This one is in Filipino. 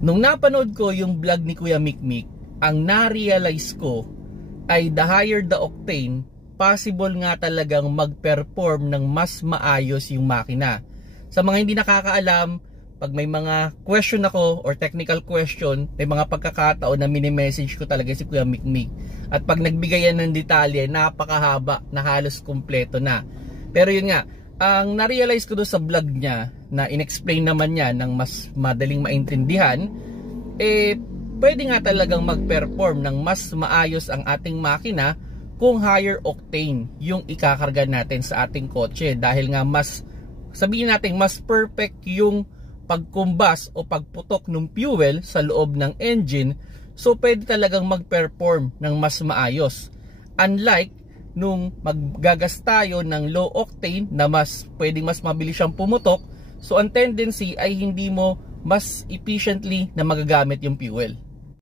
Nung napanood ko yung vlog ni Kuya Mikmik, ang na-realize ko ay the higher the octane, possible nga talagang mag-perform ng mas maayos yung makina. Sa mga hindi nakakaalam, pag may mga question ako or technical question, may mga pagkakataon na mini-message ko talaga si Kuya Mikmik. At pag nagbigay yan ng detalye, napakahaba na halos kumpleto na. Pero yun nga, ang na-realize ko doon sa vlog niya, na in-explain naman niya ng mas madaling maintindihan, pwede nga talagang mag-perform ng mas maayos ang ating makina kung higher octane yung ikakarga natin sa ating kotse. Dahil nga mas, sabihin natin, mas perfect yung pagkumbas o pagputok ng fuel sa loob ng engine, so pwede talagang mag-perform ng mas maayos. Unlike nung maggagas tayo ng low octane na pwedeng mas mabilis siyang pumutok, so ang tendency ay hindi mo mas efficiently na magagamit yung fuel.